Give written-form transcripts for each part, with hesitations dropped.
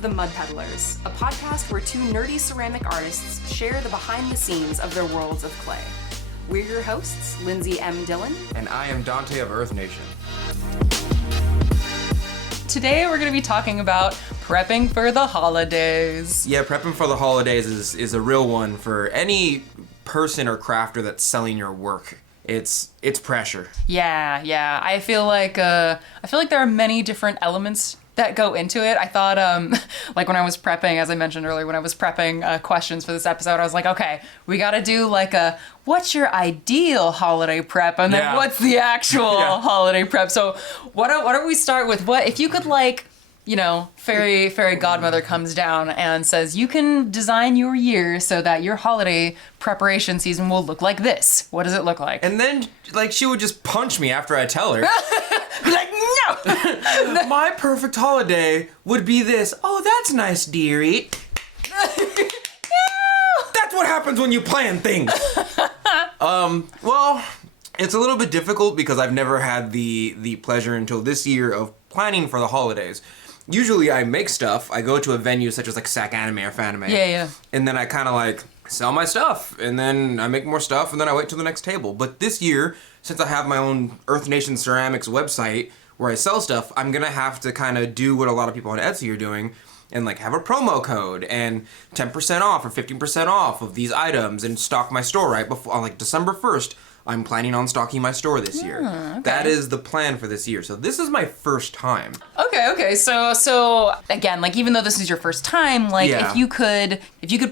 The Mud Peddlers, a podcast where two nerdy ceramic artists share the behind the scenes of their worlds of clay. We're your hosts, Lindsey M Dillon. And I am Donte of Earth Nation. Today we're going to be talking about prepping for the holidays. Yeah, prepping for the holidays is a real one for any person or crafter that's selling your work. It's pressure. Yeah. I feel like there are many different elements that go into it. I thought, like when I was prepping, as I mentioned earlier, when I was prepping questions for this episode, I was like, okay, we got to do like what's your ideal holiday prep? And then what's the actual holiday prep? So why don't we start with if you could fairy godmother comes down and says, you can design your year so that your holiday preparation season will look like this. What does it look like? And then, she would just punch me after I tell her. Be like, no! My perfect holiday would be this. Oh, that's nice, dearie. That's what happens when you plan things. Well, it's a little bit difficult because I've never had the pleasure until this year of planning for the holidays. Usually I make stuff. I go to a venue such as Sac Anime or Fanime. Yeah. And then I kind of sell my stuff. And then I make more stuff and then I wait till the next table. But this year, since I have my own Earth Nation Ceramics website where I sell stuff, I'm going to have to kind of do what a lot of people on Etsy are doing and have a promo code and 10% off or 15% off of these items and stock my store right before on December 1st. I'm planning on stocking my store this year. Okay. That is the plan for this year. So this is my first time. Okay. So again, even though this is your first time, if you could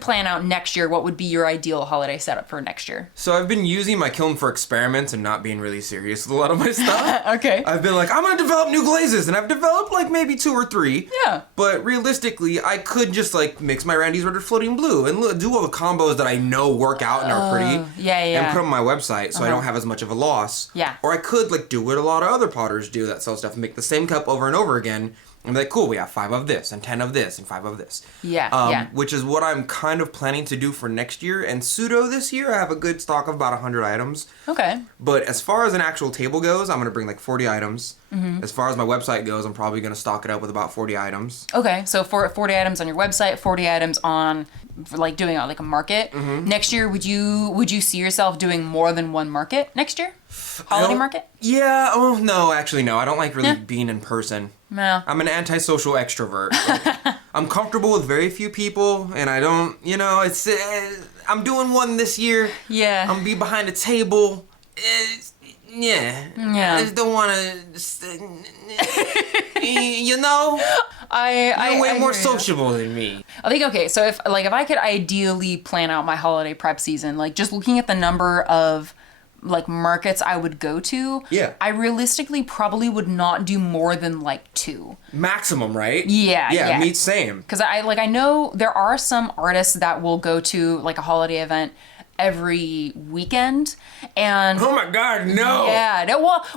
plan out next year, what would be your ideal holiday setup for next year? So I've been using my kiln for experiments and not being really serious with a lot of my stuff. Okay. I've been I'm gonna develop new glazes, and I've developed maybe 2 or 3. Yeah. But realistically, I could just mix my Randy's Red Floating Blue and do all the combos that I know work out and are pretty. Yeah. And put them on my website so I don't have as much of a loss. Yeah. Or I could do what a lot of other potters do that sell stuff and make the same cup over and over again. And be cool, we have 5 of this, and 10 of this, and 5 of this. Yeah. Which is what I'm kind of planning to do for next year. And pseudo this year, I have a good stock of about 100 items. Okay. But as far as an actual table goes, I'm going to bring 40 items. Mm-hmm. As far as my website goes, I'm probably going to stock it up with about 40 items. Okay, so 40 items on your website, 40 items on doing a market. Mm-hmm. Next year, would you see yourself doing more than one market next year? Holiday market? Yeah. Oh, no, actually, no. I don't really being in person. No. I'm an antisocial extrovert. I'm comfortable with very few people, and I don't, it's, I'm doing one this year. Yeah. I'm be behind a table. Yeah. I just don't want to, You're way more sociable than me. I think, okay, so if I could ideally plan out my holiday prep season, just looking at the number of markets I would go to, I realistically probably would not do more than 2 maximum, right? Yeah. Me same. Because I know there are some artists that will go to a holiday event every weekend, and oh my god, no.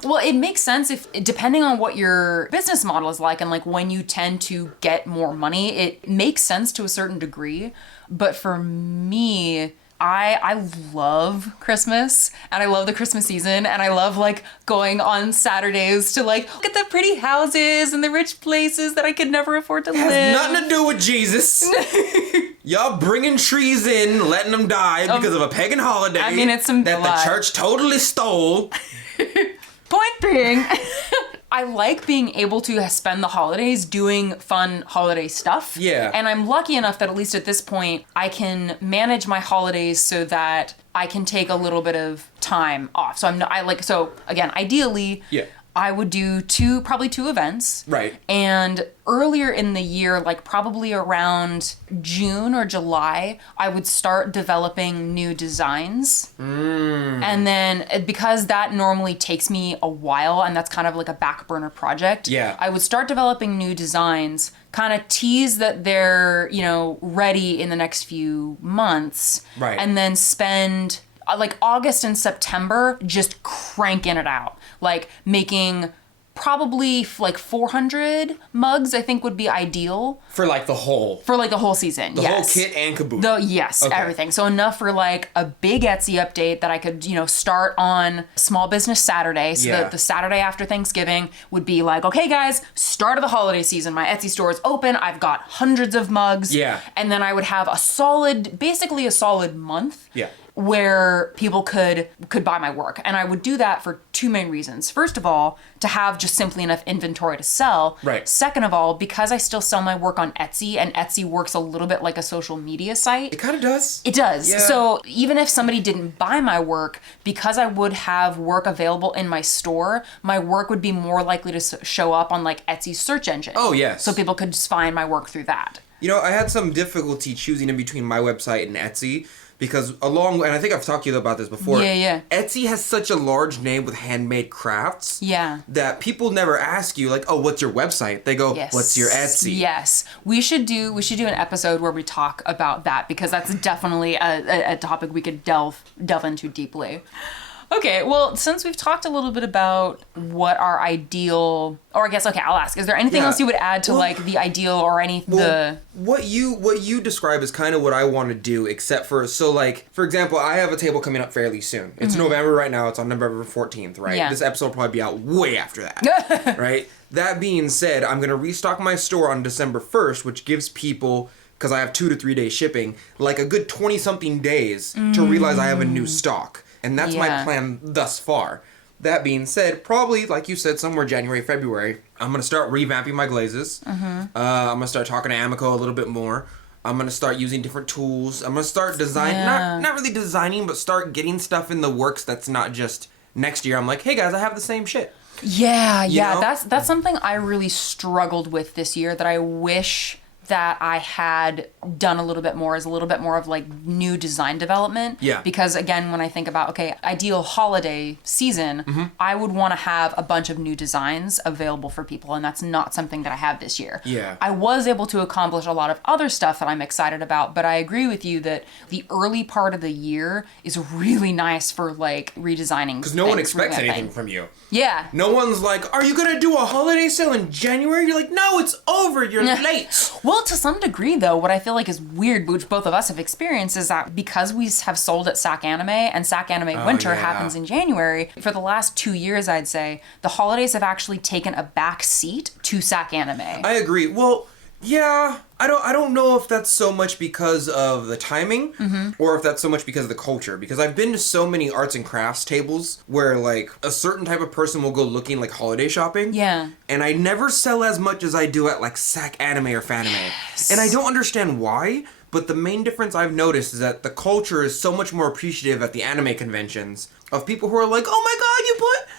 Well, it makes sense if depending on what your business model is like and when you tend to get more money, it makes sense to a certain degree. But for me, I love Christmas, and I love the Christmas season, and I love going on Saturdays to look at the pretty houses and the rich places that I could never afford to live. Has nothing to do with Jesus. Y'all bringing trees in, letting them die because of a pagan holiday. I mean, it's some that the church totally stole. Point being, I like being able to spend the holidays doing fun holiday stuff. Yeah. And I'm lucky enough that at least at this point, I can manage my holidays so that I can take a little bit of time off. So so again, ideally, I would do probably two events. Right. And earlier in the year, probably around June or July, I would start developing new designs. And then because that normally takes me a while and that's kind of a back burner project, I would start developing new designs, kind of tease that they're, ready in the next few months. Right. And then spend August and September just cranking it out. Making probably like 400 mugs, I think would be ideal. For like the whole season, the yes. whole kit and caboodle. Yes, Okay. everything. So enough for like a big Etsy update that I could, start on Small Business Saturday. So Yeah. the Saturday after Thanksgiving would be like, okay guys, start of the holiday season. My Etsy store is open. I've got hundreds of mugs. Yeah. And then I would have basically a solid month. Yeah. Where people could buy my work. And I would do that for two main reasons. First of all, to have just simply enough inventory to sell. Right. Second of all, because I still sell my work on Etsy, and Etsy works a little bit like a social media site. It kind of does. It does. Yeah. So even if somebody didn't buy my work, because I would have work available in my store, my work would be more likely to show up on like Etsy's search engine. Oh, yes. So people could just find my work through that. I had some difficulty choosing in between my website and Etsy because and I think I've talked to you about this before. Yeah. Etsy has such a large name with handmade crafts. Yeah. That people never ask you like, oh, what's your website? They go, Yes. what's your Etsy? Yes. We should do an episode where we talk about that because that's definitely a topic we could delve into deeply. Okay, well, since we've talked a little bit about what our ideal, or I guess, okay, I'll ask, is there anything else you would add to like the ideal or What you describe is kind of what I want to do, except for, for example, I have a table coming up fairly soon. It's November right now. It's on November 14th, right? Yeah. This episode will probably be out way after that, right? That being said, I'm going to restock my store on December 1st, which gives people, because I have 2 to 3 day shipping, like a good 20-something days to realize I have a new stock. And that's my plan thus far. That being said, probably, like you said, somewhere January, February, I'm going to start revamping my glazes. I'm going to start talking to Amico a little bit more. I'm going to start using different tools. I'm going to start designing, not really designing, but start getting stuff in the works that's not just next year. I'm like, hey guys, I have the same shit. Yeah. You know? That's something I really struggled with this year that I wish that I had done a little bit more of like new design development. Yeah. Because again, when I think about, okay, ideal holiday season, I would want to have a bunch of new designs available for people. And that's not something that I have this year. Yeah. I was able to accomplish a lot of other stuff that I'm excited about, but I agree with you that the early part of the year is really nice for like redesigning. Because no one expects anything from you. Yeah. No one's like, are you going to do a holiday sale in January? You're like, no, it's over. You're late. Well, to some degree, though, what I feel like is weird, which both of us have experienced, is that because we have sold at SAC Anime, and SAC Anime Winter happens in January, for the last 2 years, I'd say, the holidays have actually taken a back seat to SAC Anime. I agree. Well, yeah, I don't know if that's so much because of the timing or if that's so much because of the culture. Because I've been to so many arts and crafts tables where like a certain type of person will go looking like holiday shopping. Yeah. And I never sell as much as I do at like SAC Anime or Fanime. And I don't understand why. But the main difference I've noticed is that the culture is so much more appreciative at the anime conventions of people who are like, oh my god,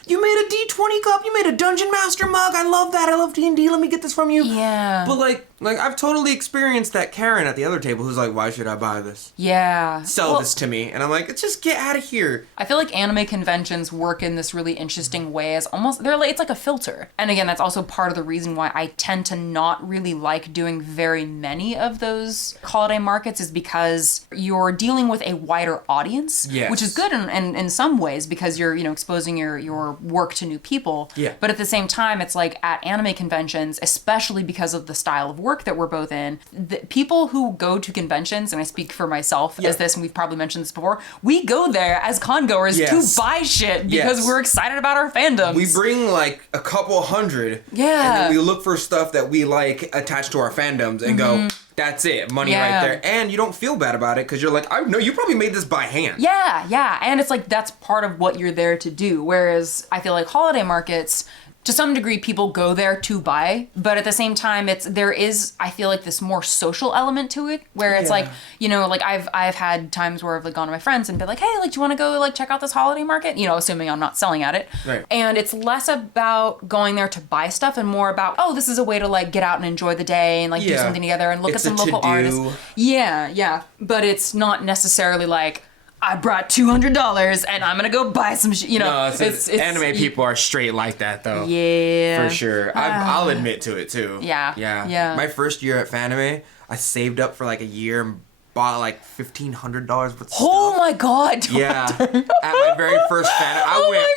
you made a D20 cup, you made a Dungeon Master mug, I love that, I love D&D, let me get this from you. Yeah. But like I've totally experienced that Karen at the other table who's like, why should I buy this? Yeah. Sell this to me. And I'm like, just get out of here. I feel like anime conventions work in this really interesting way as it's like a filter. And again, that's also part of the reason why I tend to not really like doing very many of those holiday markets is because you're dealing with a wider audience, which is good in some ways because you're, exposing your work to new people. Yeah. But at the same time, it's like at anime conventions, especially because of the style of work that we're both in, the people who go to conventions, and I speak for myself as this, and we've probably mentioned this before, we go there as congoers to buy shit because we're excited about our fandoms. We bring like a couple hundred. Yeah. And then we look for stuff that we like attached to our fandoms and go, that's it, money right there. And you don't feel bad about it because you're like, I know you probably made this by hand. Yeah. And it's like, that's part of what you're there to do. Whereas I feel like holiday markets, to some degree, people go there to buy, but at the same time, there is, I feel like, this more social element to it, where it's like, like I've had times where I've like gone to my friends and be like, hey, like, do you want to go like check out this holiday market? Assuming I'm not selling at it. Right. And it's less about going there to buy stuff and more about, oh, this is a way to like get out and enjoy the day and like do something together and look at some local artists. Yeah. But it's not necessarily like, I brought $200 and I'm gonna go buy some shit. No, it's anime people are straight like that though. Yeah, for sure. I'll admit to it too. Yeah. My first year at Fanime, I saved up for like a year and bought like $1,500 worth of stuff. Oh my god! Yeah, at my very first Fanime, I went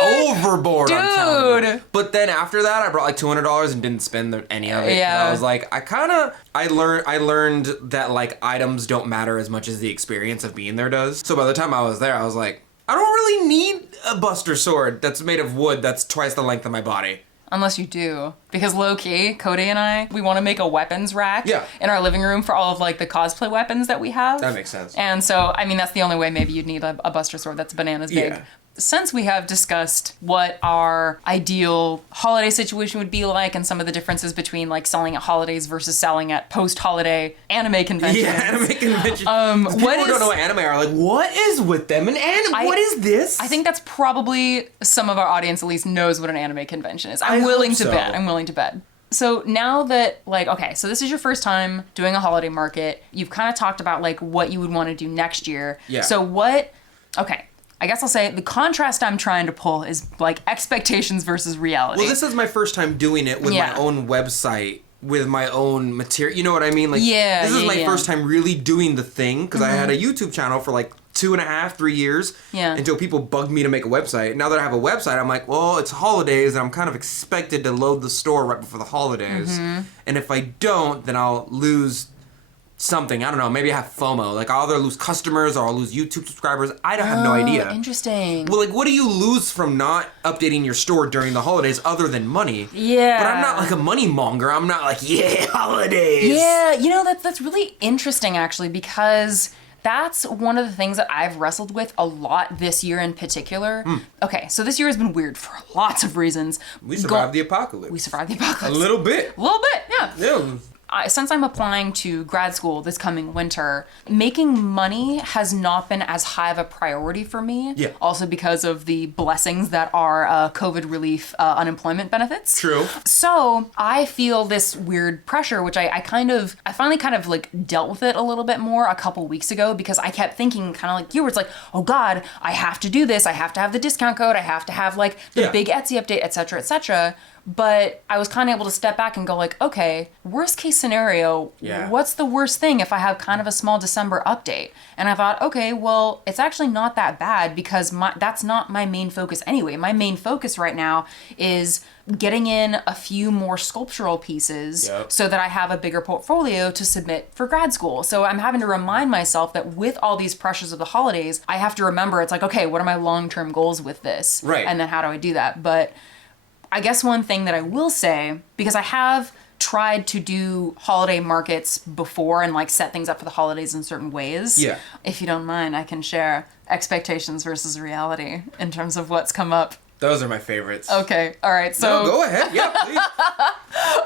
overboard. I'm telling you. Dude. But then after that, I brought like $200 and didn't spend any of it. Yeah. I was like, I learned that like items don't matter as much as the experience of being there does. So by the time I was there, I was like, I don't really need a Buster sword that's made of wood that's twice the length of my body. Unless you do. Because low-key, Cody and I, we want to make a weapons rack Yeah. in our living room for all of like the cosplay weapons that we have. That makes sense. And so, I mean, that's the only way maybe you'd need a Buster sword that's bananas big. Yeah. Since we have discussed what our ideal holiday situation would be like and some of the differences between like selling at holidays versus selling at post-holiday anime conventions. Yeah, anime convention. People what don't know what anime are. Like, what is with them in anime? What is this? I think that's probably some of our audience at least knows what an anime convention is. I'm willing to bet. So now that, like, okay, so this is your first time doing a holiday market. You've kind of talked about, like, what you would want to do next year. Yeah. So okay, I guess I'll say the contrast I'm trying to pull is, like, expectations versus reality. Well, this is my first time doing it with my own website, with my own material. You know what I mean? Like, this is my first time really doing the thing, because I had a YouTube channel for, like, 2.5, 3 years until people bugged me to make a website. Now that I have a website, I'm like, well, it's holidays and I'm kind of expected to load the store right before the holidays. And if I don't, then I'll lose something. I don't know. Maybe I have FOMO. Like, I'll either lose customers or I'll lose YouTube subscribers. I don't have no idea. Interesting. Well, like, what do you lose from not updating your store during the holidays other than money? Yeah. But I'm not like a money monger. I'm not like, yeah, holidays. Yeah, you know, that's really interesting, actually, because that's one of the things that I've wrestled with a lot this year in particular. Okay, so this year has been weird for lots of reasons. We survived the apocalypse. We survived the apocalypse. A little bit. Yeah. Yeah. Since I'm applying to grad school this coming winter, making money has not been as high of a priority for me. Yeah. Also because of the blessings that are COVID relief unemployment benefits. True. So I feel this weird pressure, which I finally kind of like dealt with it a little bit more a couple weeks ago, because I kept thinking kind of like you were, it's like, oh God, I have to do this. I have to have the discount code. I have to have like the big Etsy update, et cetera, et cetera. But I was kind of able to step back and go like, okay, worst case scenario, what's the worst thing if I have kind of a small December update? And I thought, okay, well, it's actually not that bad, because that's not my main focus anyway. My main focus right now is getting in a few more sculptural pieces so that I have a bigger portfolio to submit for grad school. So I'm having to remind myself that with all these pressures of the holidays, I have to remember it's like, okay, what are my long-term goals with this? Right. And then how do I do that? But I guess one thing that I will say, because I have tried to do holiday markets before and like set things up for the holidays in certain ways. Yeah. If you don't mind, I can share expectations versus reality in terms of what's come up. Those are my favorites. Okay. All right. So No, go ahead. Yeah, please.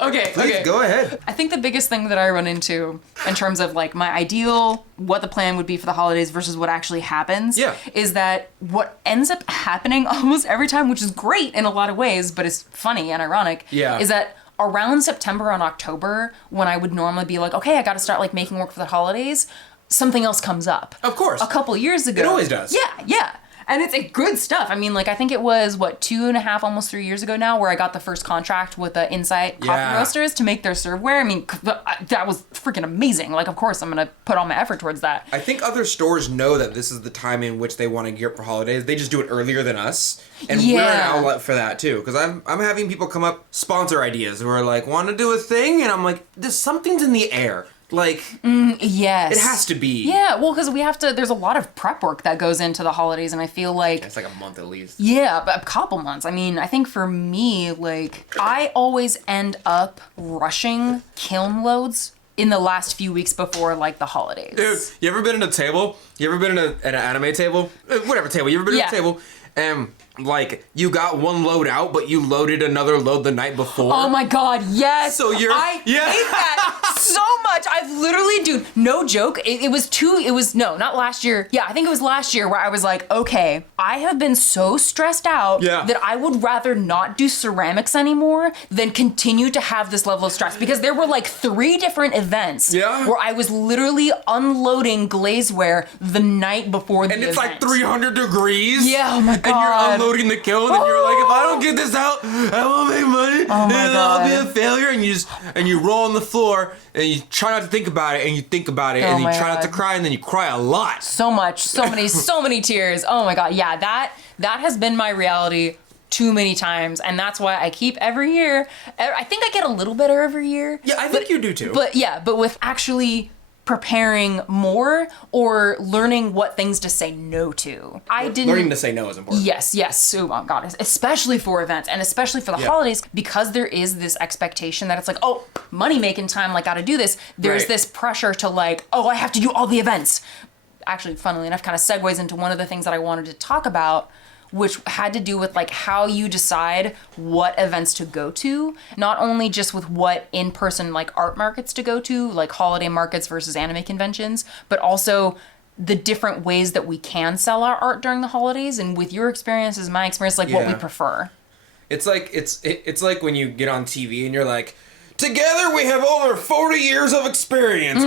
Okay. Go ahead. I think the biggest thing that I run into in terms of like my ideal, what the plan would be for the holidays versus what actually happens, is that what ends up happening almost every time, which is great in a lot of ways, but it's funny and ironic, is that around September and October, when I would normally be like, okay, I got to start like making work for the holidays, something else comes up. Of course. A couple years ago. It always does. Yeah. And it's good stuff. I mean, like, I think it was, 2.5, almost 3 years ago now, where I got the first contract with the Insight Coffee Roasters to make their serveware. I mean, that was freaking amazing. Like, of course, I'm going to put all my effort towards that. I think other stores know that this is the time in which they want to gear up for holidays. They just do it earlier than us. And we're an outlet for that, too. Because I'm having people come up, sponsor ideas, who are like, want to do a thing? And I'm like, something's in the air. Like, yes, it has to be. Yeah, well, because there's a lot of prep work that goes into the holidays, and I feel like it's like a month at least. Yeah, but a couple months. I mean, I think for me, like, I always end up rushing kiln loads in the last few weeks before, like, the holidays. Dude, you ever been in a table? You ever been in an anime table? Whatever table. You ever been in a table? And, like, you got one load out, but you loaded another load the night before? Oh my God, yes! So I hate that so much! I've literally, dude, no joke, not last year. Yeah, I think it was last year where I was like, okay, I have been so stressed out that I would rather not do ceramics anymore than continue to have this level of stress. Because there were like 3 different events where I was literally unloading glazeware the night before the event. And it's like 300 degrees? Yeah, oh my God. And you're unloading the kiln, and you're like, if I don't get this out, I won't make money. Oh my God. I'll be a failure. And you roll on the floor, and you try not to think about it, and you think about it, and you try not to cry, and then you cry a lot. So many tears. Oh my God. Yeah, that has been my reality too many times, and that's why I keep every year. I think I get a little better every year. Yeah, I think you do too. But with actually preparing more or learning what things to say no to. Learning to say no is important. Yes. Oh my God. Especially for events and especially for the holidays, because there is this expectation that it's like, oh, money making time, like, gotta do this. There's this pressure to like, oh, I have to do all the events. Actually, funnily enough, kind of segues into one of the things that I wanted to talk about, which had to do with like how you decide what events to go to, not only just with what in-person like art markets to go to, like holiday markets versus anime conventions, but also the different ways that we can sell our art during the holidays. And with your experiences, my experience, like what we prefer. It's like it's like when you get on TV and you're like, together we have over 40 years of experience.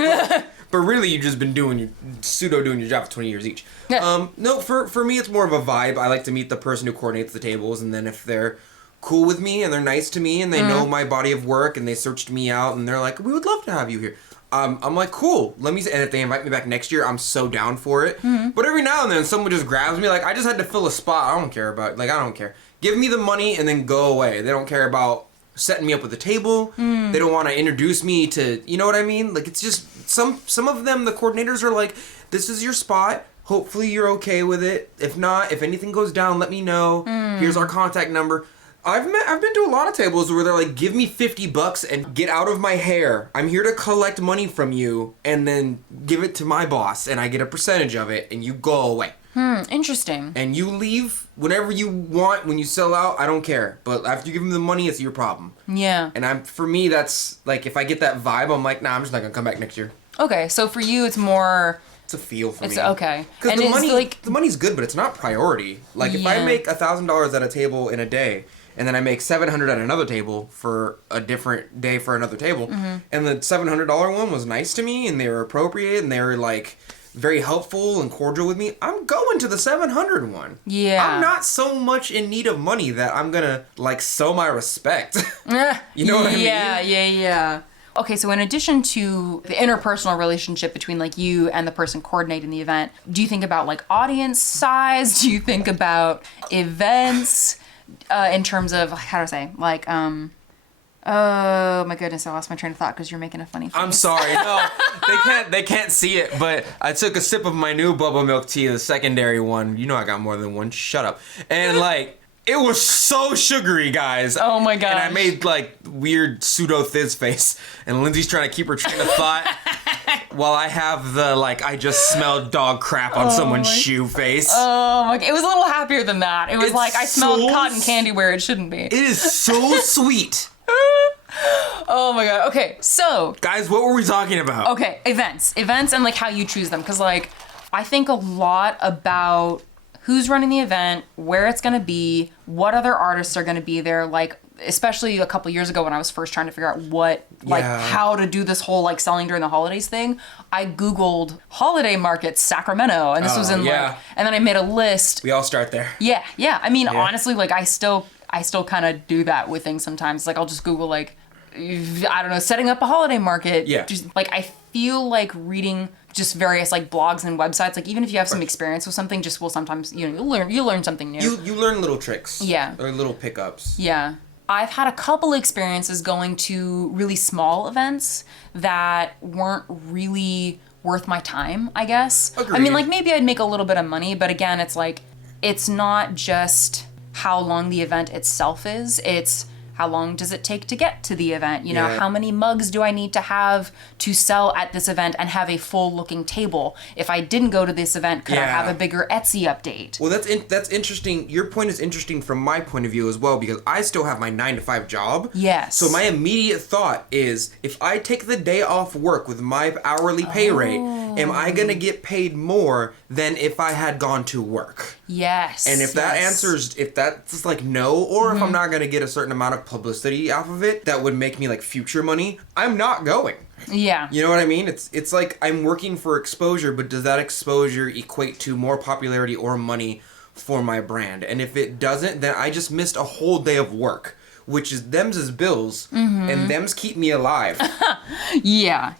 But really, you've just been doing your job for 20 years each. Yeah. No, for me, it's more of a vibe. I like to meet the person who coordinates the tables, and then if they're cool with me and they're nice to me and they know my body of work and they searched me out and they're like, we would love to have you here. I'm like, cool. And if they invite me back next year, I'm so down for it. But every now and then, someone just grabs me. Like, I just had to fill a spot. I don't care about. Like, I don't care. Give me the money and then go away. They don't care about setting me up with a table. They don't want to introduce me to, you know what I mean? Like, it's just some of them, the coordinators are like, this is your spot. Hopefully you're okay with it. If not, if anything goes down, let me know. Here's our contact number. I've been to a lot of tables where they're like, give me $50 and get out of my hair. I'm here to collect money from you and then give it to my boss and I get a percentage of it and you go away. Interesting. And you leave whenever you want. When you sell out, I don't care. But after you give them the money, it's your problem. Yeah. And for me, that's like, if I get that vibe, I'm like, nah, I'm just not gonna come back next year. Okay, so for you, it's more. It's a feel for me. It's okay. Because the money's good, but it's not priority. Like if I make $1,000 at a table in a day, and then I make $700 at another table for a different day for another table, and the $700 one was nice to me, and they were appropriate, and they were like very helpful and cordial with me, I'm going to the 700 one. Yeah. I'm not so much in need of money that I'm gonna like sell my respect. You know what I mean? Yeah. Okay, so in addition to the interpersonal relationship between like you and the person coordinating the event, do you think about like audience size? Do you think about events in terms of, how do I say, like, oh my goodness, I lost my train of thought because you're making a funny face. I'm sorry. No, they can't see it, but I took a sip of my new boba milk tea, the secondary one. You know I got more than one. Shut up. And like, it was so sugary, guys. Oh my gosh. And I made like weird pseudo thiz face, and Lindsay's trying to keep her train of thought while I have the like, I just smelled dog crap on someone's shoe face. Oh my god, it was a little happier than that. It was like I smelled so cotton candy where it shouldn't be. It is so sweet. Oh my god. Okay, so guys, what were we talking about? Okay, events and like how you choose them, because like I think a lot about who's running the event, where it's gonna be, what other artists are gonna be there. Like, especially a couple years ago when I was first trying to figure out how to do this whole like selling during the holidays thing, I Googled holiday markets Sacramento, and this was in like, and then I made a list. We all start there. Yeah. I mean, honestly, like I still kind of do that with things sometimes. Like I'll just Google like, I don't know, setting up a holiday market. Yeah. Just like, I feel like reading just various like blogs and websites, like even if you have some experience with something, just will sometimes, you know, you'll learn something new. You learn little tricks. Yeah. Or little pickups. Yeah. I've had a couple experiences going to really small events that weren't really worth my time, I guess. Agreed. I mean, like maybe I'd make a little bit of money, but again, it's like, it's not just how long the event itself is, it's how long does it take to get to the event? You know, how many mugs do I need to have to sell at this event and have a full looking table? If I didn't go to this event, could I have a bigger Etsy update? Well, that's interesting. Your point is interesting from my point of view as well, because I still have my 9-to-5 job. Yes. So my immediate thought is, if I take the day off work with my hourly pay rate, am I going to get paid more than if I had gone to work? Yes. And if that answers, if that's like no, or if I'm not going to get a certain amount of publicity off of it that would make me like future money, I'm not going. Yeah. You know what I mean? It's like I'm working for exposure, but does that exposure equate to more popularity or money for my brand? And if it doesn't, then I just missed a whole day of work, which is them's is bills, and them's keep me alive. Yeah.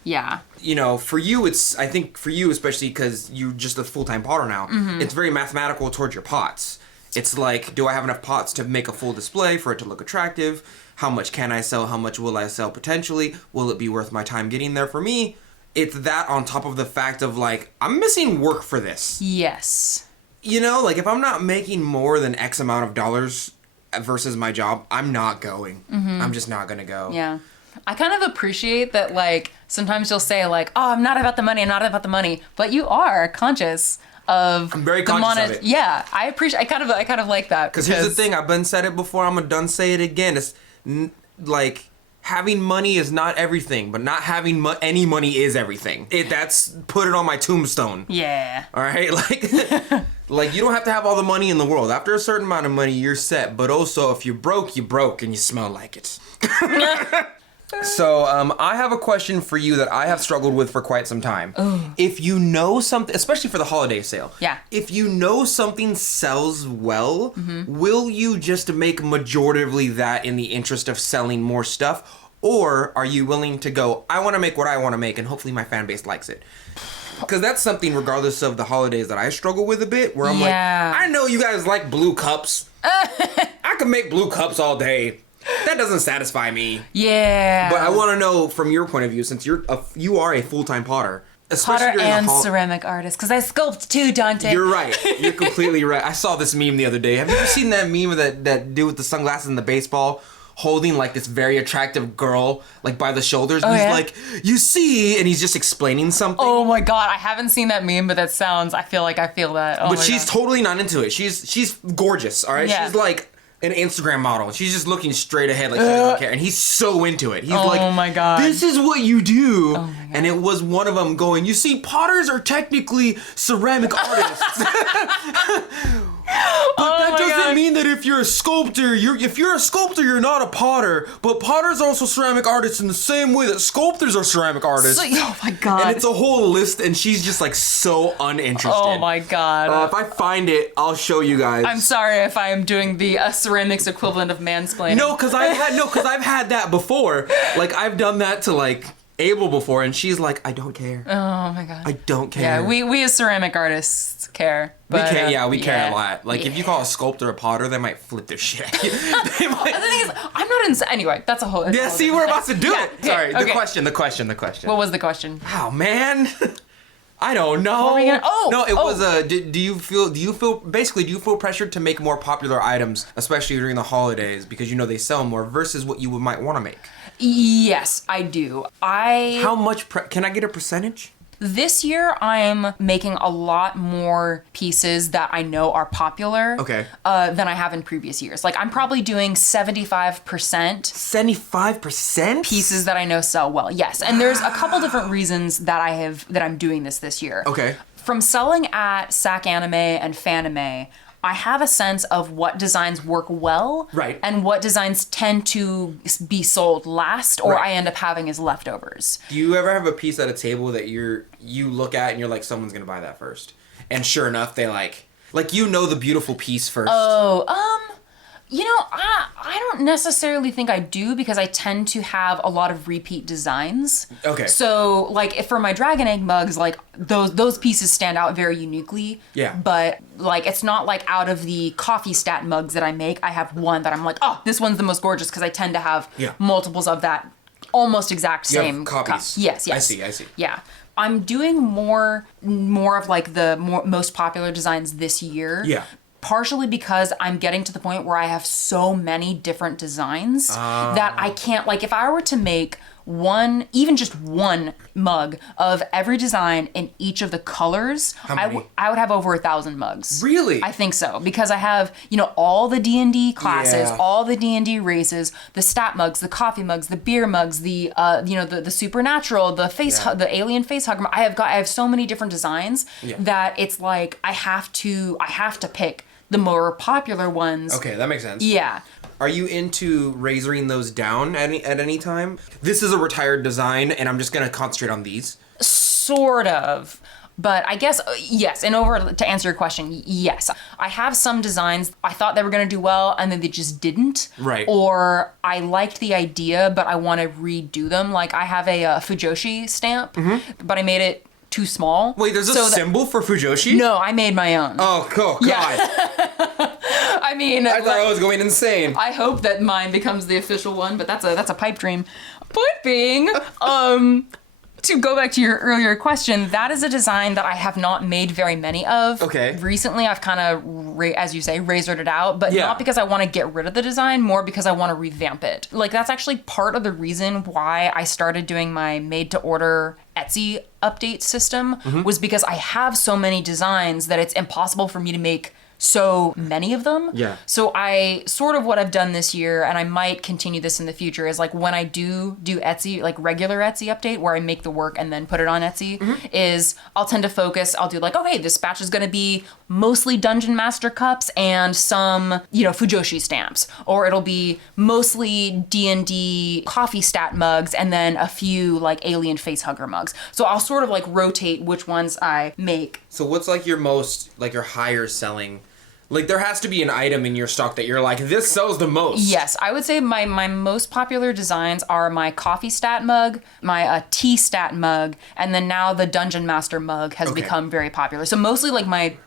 You know, for you, I think for you, especially because you're just a full-time potter now, it's very mathematical towards your pots. It's like, do I have enough pots to make a full display for it to look attractive? How much can I sell? How much will I sell potentially? Will it be worth my time getting there? For me, it's that on top of the fact of like, I'm missing work for this. Yes. You know, like if I'm not making more than X amount of dollars versus my job, I'm not going. I'm just not going to go. Yeah. I kind of appreciate that, like, sometimes you'll say, like, oh, I'm not about the money, I'm not about the money. But you are conscious of I'm very conscious of it. Yeah, I kind of like that. Because here's the thing, I've been said it before, I'm gonna done say it again. It's like, having money is not everything, but not having any money is everything. That's, put it on my tombstone. Yeah. All right? Like, like, you don't have to have all the money in the world. After a certain amount of money, you're set. But also, if you're broke, and you smell like it. So, I have a question for you that I have struggled with for quite some time. Ooh. If you know something, especially for the holiday sale. Yeah. If you know something sells well, will you just make majoritively that in the interest of selling more stuff? Or are you willing to go, I want to make what I want to make and hopefully my fan base likes it? Because that's something, regardless of the holidays, that I struggle with a bit, where I'm like, I know you guys like blue cups. I can make blue cups all day. That doesn't satisfy me. Yeah. But I want to know from your point of view, since you are a full-time potter. Potter and ceramic artist, because I sculpt too, Donte. You're right. You're completely right. I saw this meme the other day. Have you ever seen that meme of that dude with the sunglasses and the baseball holding like this very attractive girl like by the shoulders? And he's like, you see, and he's just explaining something. Oh my god, I haven't seen that meme, but that sounds, I feel that. Oh, but she's totally not into it. She's gorgeous, all right? Yeah. She's like an Instagram model. She's just looking straight ahead like she doesn't care. And he's so into it. He's like, oh my god, this is what you do. Oh my god. And it was one of them going, you see, potters are technically ceramic artists. But that doesn't mean that if you're a sculptor, you're not a potter. But potters are also ceramic artists in the same way that sculptors are ceramic artists. Oh my god. And it's a whole list, and she's just like so uninterested. Oh my god. If I find it, I'll show you guys. I'm sorry if I am doing the ceramics equivalent of mansplaining. No, because I've had that before. Like I've done that to like Abel before, and she's like, I don't care. Oh my god. I don't care. Yeah, we as ceramic artists care. But, we care a lot. Like if you call a sculptor a potter, they might flip their shit. The thing is, I'm not anyway, that's a whole. Yeah, see, we're about to do it. Sorry, okay. the question. What was the question? Oh man. I don't know. What were we gonna, was do you feel pressured to make more popular items, especially during the holidays, because you know they sell more versus what you might want to make? Yes, I do. How much can I get a percentage? This year, I'm making a lot more pieces that I know are popular than I have in previous years. Like, I'm probably doing 75%. 75%? Pieces that I know sell well, yes. And there's a couple different reasons that I'm doing this year. Okay. From selling at Sac Anime and Fanime, I have a sense of what designs work well, right, and what designs tend to be sold last, or I end up having as leftovers. Do you ever have a piece at a table that you look at and you're like, someone's gonna buy that first, and sure enough, they like the beautiful piece first? You know, I don't necessarily think I do, because I tend to have a lot of repeat designs. Okay. So, like, if for my dragon egg mugs, like, those pieces stand out very uniquely. Yeah. But, like, it's not like out of the coffee stat mugs that I make, I have one that I'm like, oh, this one's the most gorgeous, because I tend to have multiples of that almost exact same copies. cup. Yes. I see. Yeah. I'm doing more of, like, the most popular designs this year. Yeah. Partially because I'm getting to the point where I have so many different designs that I can't, like, if I were to make even just one mug of every design in each of the colors, I would have over 1,000 mugs. Really? I think so, because I have, all the D&D classes, all the D&D races, the stat mugs, the coffee mugs, the beer mugs, the the supernatural, the alien face hugger. I have so many different designs that it's like I have to pick the more popular ones. Okay, that makes sense. Yeah. Are you into razoring those down at any time? This is a retired design, and I'm just gonna concentrate on these. Sort of. But I guess, yes, and to answer your question, yes. I have some designs I thought they were going to do well, and then they just didn't. Right. Or I liked the idea, but I want to redo them. Like, I have a Fujoshi stamp, but I made it too small. Wait, there's a symbol for Fujoshi? No, I made my own. Oh, cool. God. Yeah. I mean, I thought I was going insane. I hope that mine becomes the official one, but that's a pipe dream. Point being, to go back to your earlier question, that is a design that I have not made very many of. Okay. Recently, I've kind of, as you say, razored it out, but not because I want to get rid of the design, more because I want to revamp it. Like, that's actually part of the reason why I started doing my made-to-order Etsy update system, was because I have so many designs that it's impossible for me to make so many of them. Yeah. So I sort of what I've done this year, and I might continue this in the future, is like when I do Etsy, like regular Etsy update where I make the work and then put it on Etsy, is I'll tend to focus, I'll do like, okay, this batch is going to be mostly Dungeon Master cups and some, Fujoshi stamps, or it'll be mostly D&D coffee stat mugs and then a few like alien facehugger mugs. So I'll sort of like rotate which ones I make. So what's like your most, like your higher selling? Like, there has to be an item in your stock that you're like, this sells the most. Yes, I would say my most popular designs are my coffee stat mug, my tea stat mug, and then now the Dungeon Master mug has become very popular. So mostly like my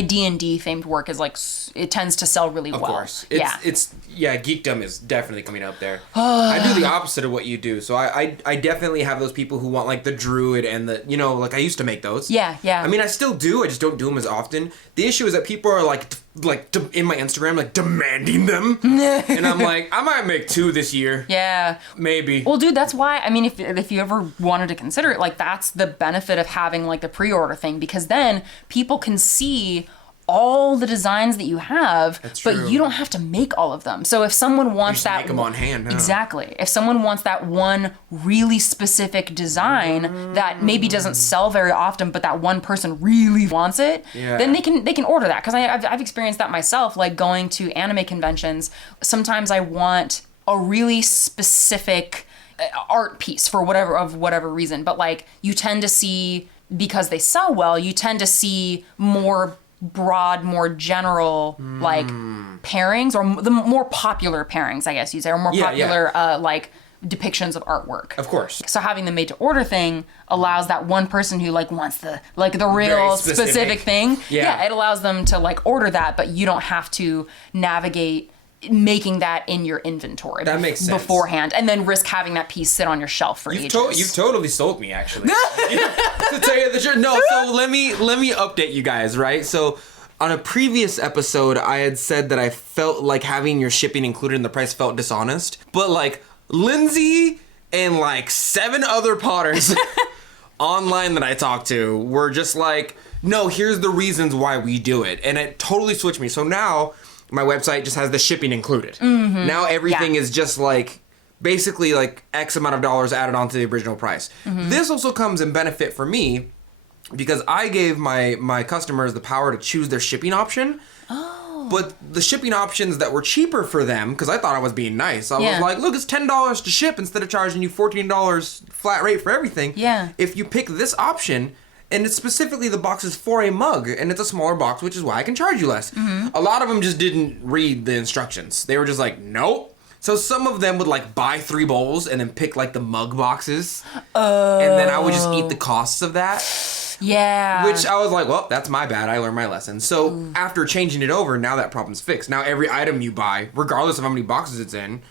D&D themed work is like, it tends to sell really well. Of course. It's geekdom is definitely coming up there. I do the opposite of what you do. So I definitely have those people who want like the druid and the, like I used to make those. Yeah. I mean, I still do. I just don't do them as often. The issue is that people are like in my Instagram, like demanding them. And I'm like, I might make 2 this year. Yeah. Maybe. Well, dude, that's why, I mean, if you ever wanted to consider it, like that's the benefit of having like the pre-order thing, because then people can see all the designs that you have, but you don't have to make all of them. So if someone wants that, make them on hand. Huh? Exactly. If someone wants that one really specific design that maybe doesn't sell very often, but that one person really wants it, then they can order that. Because I've experienced that myself, like going to anime conventions. Sometimes I want a really specific art piece for whatever reason, but like you tend to see, because they sell well, you tend to see more broad, more general like pairings, or the more popular pairings, I guess you'd say, or more popular like depictions of artwork. Of course. So having the made to order thing allows that one person who like wants the real specific thing. Yeah, it allows them to like order that, but you don't have to navigate making that in your inventory. That makes sense. Beforehand, and then risk having that piece sit on your shelf for ages. You've totally sold me, actually. To tell you the truth. No, so let me update you guys, right? So on a previous episode, I had said that I felt like having your shipping included in the price felt dishonest. But like Lindsey and like 7 other potters online that I talked to were just like, no, here's the reasons why we do it. And it totally switched me. So now my website just has the shipping included. Now everything is just like basically like X amount of dollars added onto the original price. This also comes in benefit for me because I gave my customers the power to choose their shipping option. But the shipping options that were cheaper for them, because I thought I was being nice, I was like, look, it's $10 to ship instead of charging you $14 flat rate for everything. If you pick this option, and it's specifically the box is for a mug, and it's a smaller box, which is why I can charge you less. A lot of them just didn't read the instructions. They were just like, nope. So some of them would like buy 3 bowls and then pick like the mug boxes. And then I would just eat the costs of that. Yeah. Which I was like, well, that's my bad. I learned my lesson. So after changing it over, now that problem's fixed. Now every item you buy, regardless of how many boxes it's in,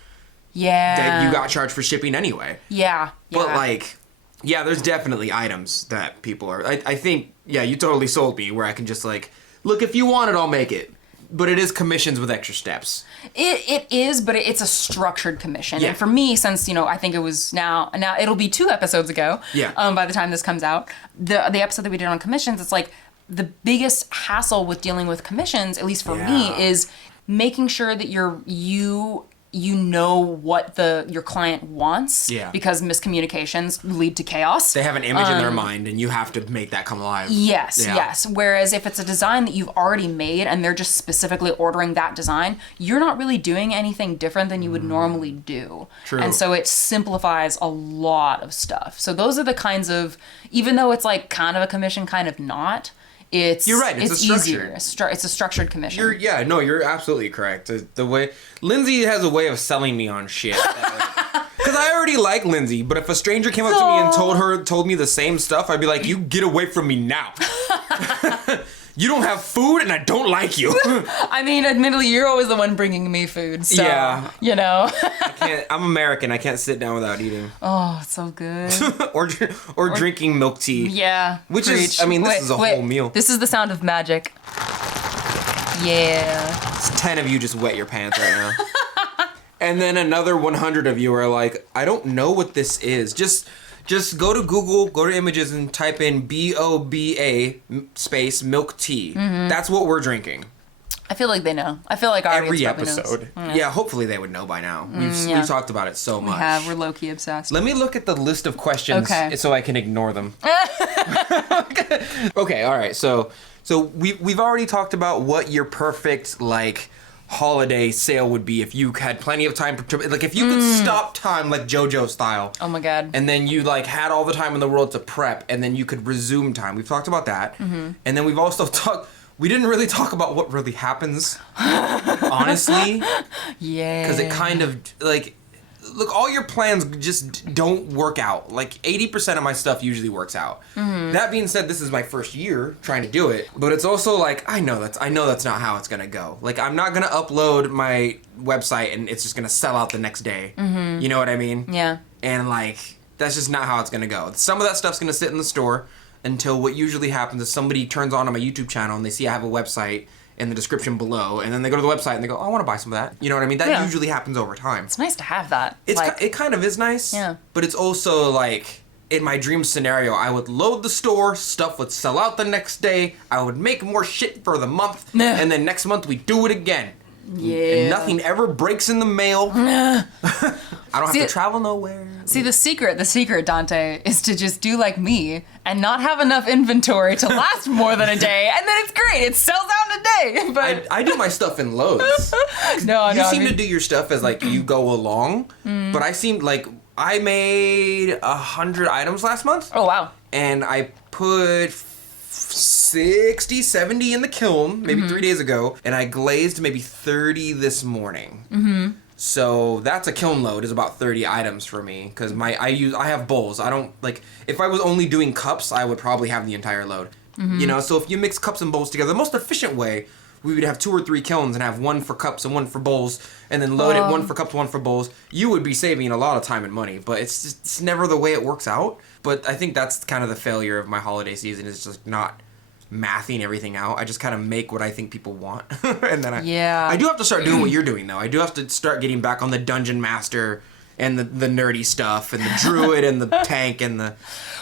that you got charged for shipping anyway. But like, yeah, there's definitely items that people are... I think, you totally sold me where I can just like, look, if you want it, I'll make it. But it is commissions with extra steps. It is, but it's a structured commission. And for me, since, I think it was now it'll be 2 episodes ago. By the time this comes out. The episode that we did on commissions, it's like the biggest hassle with dealing with commissions, at least for me, is making sure that you know what your client wants, because miscommunications lead to chaos. They have an image in their mind, and you have to make that come alive. Yes. Whereas if it's a design that you've already made and they're just specifically ordering that design, you're not really doing anything different than you would normally do. True. And so it simplifies a lot of stuff. So those are the kinds of, even though it's like kind of a commission, kind of not, you're right. It's easier. It's a structured commission. You're absolutely correct. The way Lindsey has a way of selling me on shit. Because I already like Lindsey, but if a stranger came up to me and told me the same stuff, I'd be like, you get away from me now. You don't have food and I don't like you. I mean, admittedly, you're always the one bringing me food, so, you know. I'm American. I can't sit down without eating. Oh, it's so good. or drinking milk tea. Yeah. Which is, I mean, this is a whole meal. This is the sound of magic. Yeah. It's 10 of you just wet your pants right now. And then another 100 of you are like, I don't know what this is. Just go to Google, go to images, and type in BOBA space milk tea. Mm-hmm. That's what we're drinking. I feel like they know. I feel like our every audience episode. Knows. Yeah, hopefully they would know by now. We've talked about it so much. We have. We're low-key obsessed. Let me look at the list of questions so I can ignore them. Okay, all right. So we've already talked about what your perfect holiday sale would be if you had plenty of time if you could stop time like JoJo style. Oh my god. And then you had all the time in the world to prep, and then you could resume time. We've talked about that. Mm-hmm. And then we've also we didn't really talk about what really happens, honestly. Yeah. Because it kind of look, all your plans just don't work out. 80% of my stuff usually works out. Mm-hmm. That being said, this is my first year trying to do it, but it's also I know that's not how it's gonna go. I'm not gonna upload my website and it's just gonna sell out the next day. Mm-hmm. You know what I mean? Yeah. And that's just not how it's gonna go. Some of that stuff's gonna sit in the store until what usually happens is somebody turns on my YouTube channel and they see I have a website in the description below, and then they go to the website and they go, oh, I want to buy some of that. You know what I mean? That usually happens over time. It's nice to have that. It kind of is nice. Yeah. But it's also in my dream scenario, I would load the store, stuff would sell out the next day, I would make more shit for the month, and then next month we do it again. Yeah. And nothing ever breaks in the mail. I don't have to travel nowhere. See, the secret, Donte, is to just do like me and not have enough inventory to last more than a day, and then it's great. It sells out in a day. But I do my stuff in loads. You seem to do your stuff as you go along, but I seem I made 100 items last month. Oh, wow. And I put 60, 70 in the kiln maybe 3 days ago, and I glazed maybe 30 this morning. Mm-hmm. So that's a kiln load is about 30 items for me because I have bowls. I don't if I was only doing cups, I would probably have the entire load. Mm-hmm. You know, so if you mix cups and bowls together, the most efficient way, we would have 2 or 3 kilns and have one for cups and one for bowls, and then load it one for cups, one for bowls. You would be saving a lot of time and money, but it's never the way it works out. But I think that's kind of the failure of my holiday season is just not mathing everything out. I just kind of make what I think people want. And then I do have to start doing what you're doing though. I do have to start getting back on the dungeon master and the nerdy stuff and the druid and the tank and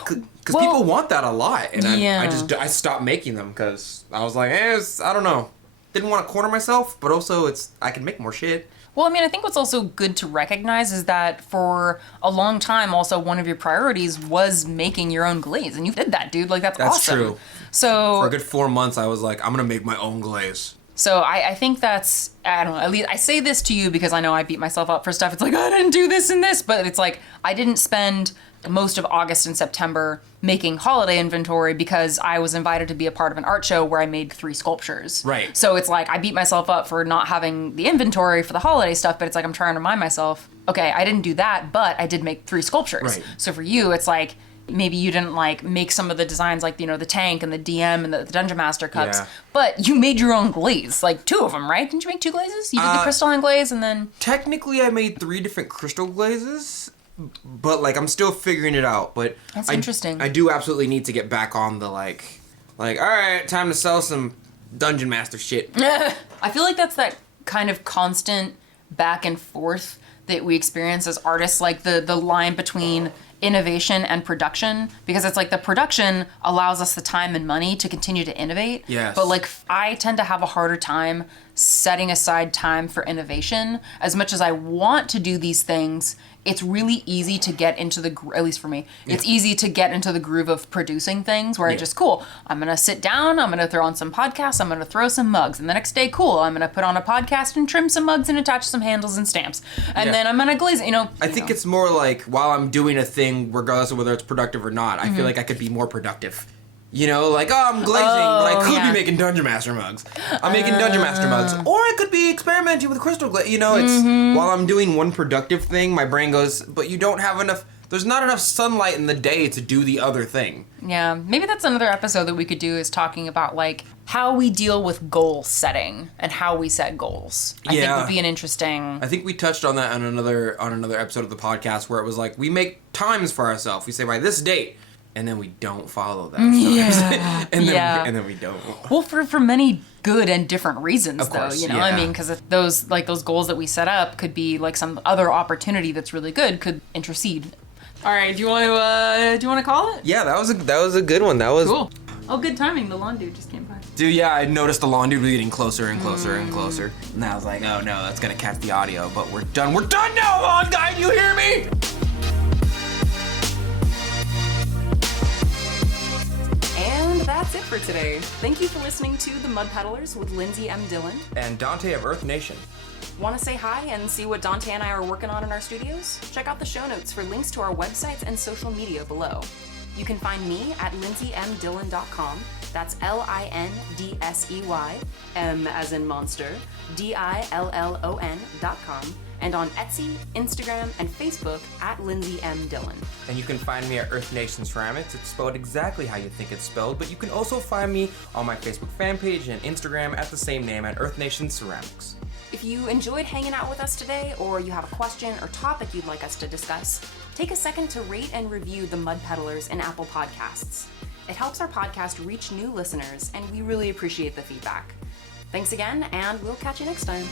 because people want that a lot, and I stopped making them because I was like, I don't know, didn't want to corner myself, but also I can make more shit. Well, I mean, I think what's also good to recognize is that for a long time, also one of your priorities was making your own glaze, and you did that, dude. That's awesome. That's true. So for a good 4 months, I was like, I'm gonna make my own glaze. So I think that's, I don't know, at least I say this to you because I know I beat myself up for stuff. It's I didn't do this and this, but it's I didn't spend most of August and September making holiday inventory because I was invited to be a part of an art show where I made 3 sculptures. Right. So it's I beat myself up for not having the inventory for the holiday stuff, but it's I'm trying to remind myself, okay, I didn't do that, but I did make 3 sculptures. Right. So for you, it's maybe you didn't make some of the designs the tank and the DM and the Dungeon Master cups, but you made your own glaze, 2 of them, right? Didn't you make 2 glazes? You did the crystalline glaze and then... Technically, I made 3 different crystal glazes, but I'm still figuring it out. But that's interesting. I do absolutely need to get back on the all right, time to sell some Dungeon Master shit. I feel that's that kind of constant back and forth that we experience as artists, the line between innovation and production, because it's the production allows us the time and money to continue to innovate. Yes. But I tend to have a harder time setting aside time for innovation. As much as I want to do these things, it's really easy to get into at least for me, it's easy to get into the groove of producing things where I just, cool, I'm going to sit down, I'm going to throw on some podcasts, I'm going to throw some mugs, and the next day, cool, I'm going to put on a podcast and trim some mugs and attach some handles and stamps. And then I'm going to glaze it, I think it's more while I'm doing a thing, regardless of whether it's productive or not, I feel I could be more productive. You know, like, oh, I'm glazing, but I could yeah. be making Dungeon Master mugs. I'm making Dungeon Master mugs. Or I could be experimenting with crystal glaze. You know, it's while I'm doing one productive thing, my brain goes, but you don't have enough, there's not enough sunlight in the day to do the other thing. Yeah, maybe that's another episode that we could do, is talking about like how we deal with goal setting and how we set goals. I think would be an interesting. I think we touched on that on another episode of the podcast where it was like we make times for ourselves. We say by this date, and then we don't follow that. Yeah. and then we don't. Well, for many good and different reasons, Of course, though, you know. yeah. I mean, because those goals that we set up could be like some other opportunity that's really good could intercede. All right, do you want to call it? Yeah, that was a good one. That was Cool. Oh, good timing. The lawn dude just came by. Dude, yeah, I noticed the lawn dude was getting closer and closer and closer. And I was like, oh no, that's gonna catch the audio. But we're done. We're done now, lawn guy. Do you hear me? And that's it for today. Thank you for listening to The Mud Peddlers with Lindsey M Dillon. And Donte of Earth Nation. Want to say hi and see what Donte and I are working on in our studios? Check out the show notes for links to our websites and social media below. You can find me at lindseymdillon.com. That's LINDSEY, M as in monster, DILLON.com. And on Etsy, Instagram, and Facebook at Lindsey M Dillon. And you can find me at Earth Nation Ceramics. It's spelled exactly how you think it's spelled, but you can also find me on my Facebook fan page and Instagram at the same name at Earth Nation Ceramics. If you enjoyed hanging out with us today, or you have a question or topic you'd like us to discuss, take a second to rate and review the Mud Peddlers in Apple Podcasts. It helps our podcast reach new listeners, and we really appreciate the feedback. Thanks again, and we'll catch you next time.